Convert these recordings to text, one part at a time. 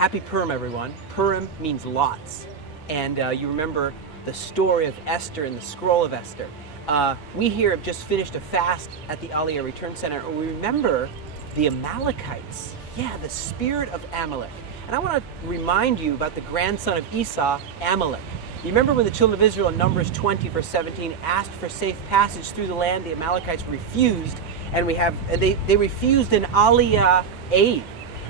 Happy Purim, everyone. Purim means lots. And you remember the story of Esther and the scroll of Esther. We here have just finished a fast at the Aliyah Return Center, and we remember the Amalekites. Yeah, the spirit of Amalek. And I want to remind you about the grandson of Esau, Amalek. You remember when the children of Israel in Numbers 20, verse 17, asked for safe passage through the land, the Amalekites refused, and they refused an Aliyah aid.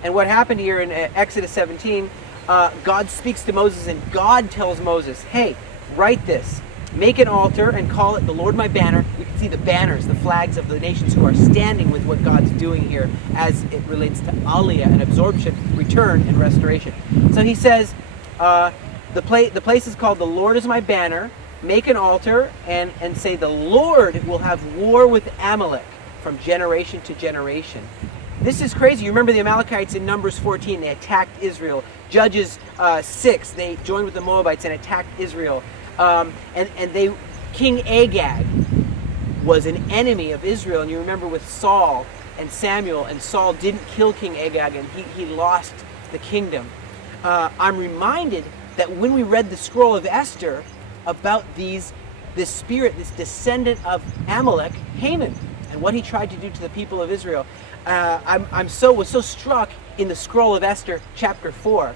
And what happened here in Exodus 17, God speaks to Moses, and God tells Moses, hey, write this. Make an altar and call it the Lord my banner. You can see the banners, the flags of the nations who are standing with what God's doing here as it relates to Aliyah and absorption, return, and restoration. So he says, the place is called the Lord is my banner. Make an altar and say the Lord will have war with Amalek from generation to generation. This is crazy. You remember the Amalekites in Numbers 14, they attacked Israel. Judges 6, they joined with the Moabites and attacked Israel. King Agag was an enemy of Israel, and you remember with Saul and Samuel, and Saul didn't kill King Agag, and he lost the kingdom. I'm reminded that when we read the scroll of Esther about this spirit, this descendant of Amalek, Haman, and what he tried to do to the people of Israel, was so struck in the scroll of Esther, chapter 4.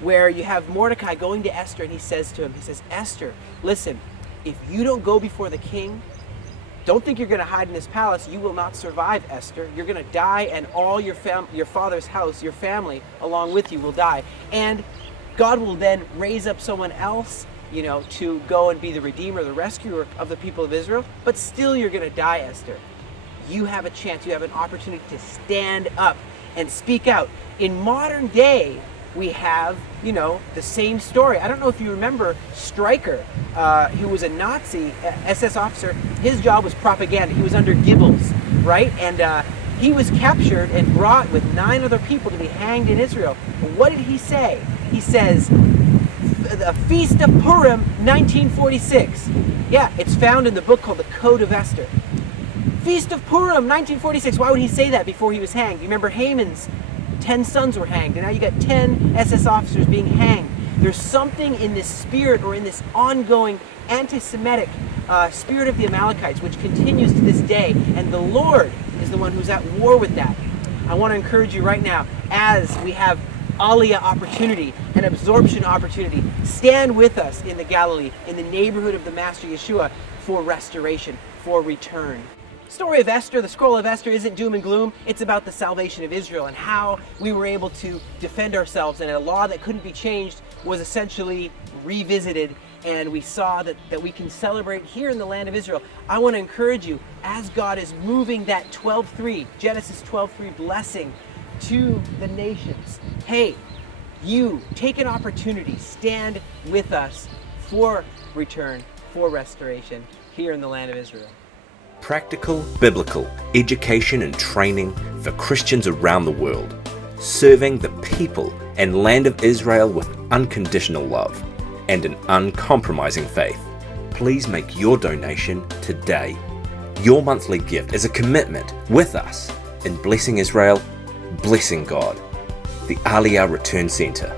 Where you have Mordecai going to Esther, and he says, Esther, listen, if you don't go before the king, don't think you're going to hide in his palace. You will not survive, Esther. You're going to die, and all your father's house, your family, along with you will die. And God will then raise up someone else, to go and be the redeemer, the rescuer of the people of Israel. But still you're going to die, Esther. You have a chance. You have an opportunity to stand up and speak out. In modern day, we have, the same story. I don't know if you remember Stryker, who was a Nazi SS officer. His job was propaganda. He was under Goebbels, right? And he was captured and brought with 9 other people to be hanged in Israel. What did he say? He says, the Feast of Purim, 1946. Yeah, it's found in the book called The Code of Esther. Feast of Purim, 1946. Why would he say that before he was hanged? You remember Haman's 10 sons were hanged, and now you got 10 SS officers being hanged. There's something in this spirit, or in this ongoing anti-Semitic spirit of the Amalekites, which continues to this day, and the Lord is the one who's at war with that. I want to encourage you right now, as we have Aliyah opportunity and absorption opportunity, stand with us in the Galilee, in the neighborhood of the Master Yeshua, for restoration, for return. Story of Esther, the scroll of Esther, isn't doom and gloom. It's about the salvation of Israel and how we were able to defend ourselves, and a law that couldn't be changed was essentially revisited, and we saw that we can celebrate here in the land of Israel. I want to encourage you, as God is moving that 12:3, Genesis 12:3 blessing to the nations, hey, you take an opportunity, stand with us for return, for restoration here in the land of Israel. Practical, biblical education and training for Christians around the world, serving the people and land of Israel with unconditional love and an uncompromising faith. Please make your donation today. Your monthly gift is a commitment with us in blessing Israel, blessing God. The Aliyah Return Center.